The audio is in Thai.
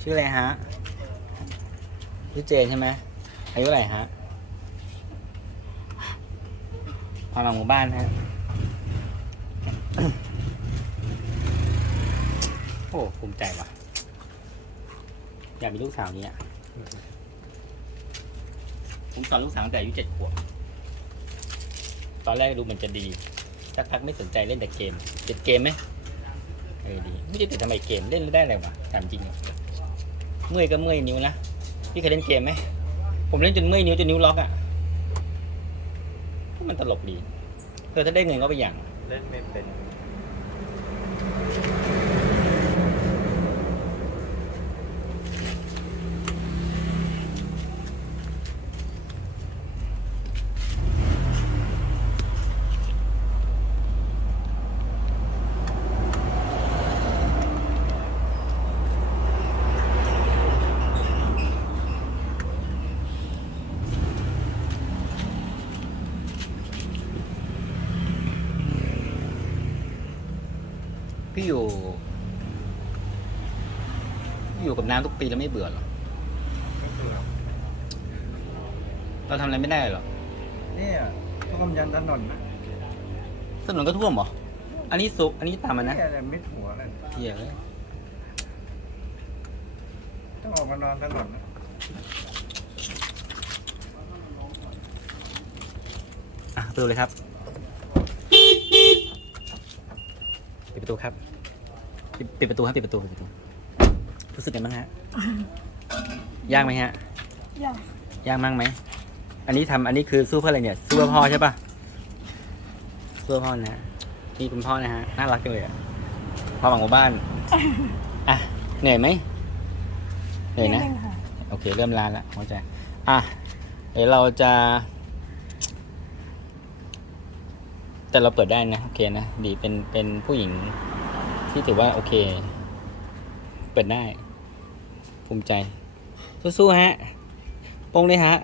ชื่ออะไรฮะชื่อเจนใช่ไหมอายุเท่าไรฮะมาหลังหมู่บ้านฮะโอ้ภูมิใจว่ะ อยากมีลูกสาวนี้อะผมสอนลูกสาวตั้งแต่อายุเจ็ดขวบ ตอนแรกดูเหมันจะดี สักพักไม่สนใจเล่นแต่เกม ติดเกมไหมเออดี ไม่ได้ติดทำไมเกมเล่นได้อะไรวะถามจริงอะ เมื่อยก็เมื่อยนิ้วนะ พี่เคยเล่นเกมไหม ผมเล่นจนเมื่อยนิ้วจนนิ้วล็อกอะ่ะมันตลกดี เธอถ้าได้เงินก็ไปอย่าง เล่นไม่เป็น พี่อยู่พี่อยู่กับน้ำทุกปีแล้วไม่เบื่อหรอไม่เป็นไรเราทำอะไรไม่ได้หรอเนี่ยท่วมยันถนนนะถนนก็ท่วมเหรอ อันนี้สุกอันนี้ตามมันนะเนี่ยเนี่ยมิดหัวเลยเที่ยเลยต้องออกมานอนถนนนะอะประตูเลยครับ ปิ ดประตูครับปิดปิดประตูครับปิดประตูปิดประตู รู้สึกไงบ้างฮะ ยากไหมฮะอยากยากมากไหม อันนี้ทำอันนี้คือสู้เพื่ออะไรเนี่ย สู้เพื่อพ่อใช่ปะสู้เพื่อพ่อนะฮะนี่คุณพ่อนะฮะ น่ารักจังเลยอะพ่อหวังหมู่บ้าน อะ เหนื่อยไหมเหนื่อยนะ ดงค่ะ โอเค เริ่มลานแล้วเข้าใจ อะ เดี๋ยวเราจะ แต่เราเปิดได้นะโอเคนะดีเป็นเป็นผู้หญิงที่ถือว่าโอเค เปิดได้ ภูมิใจ สู้ๆฮะปงเลยฮะ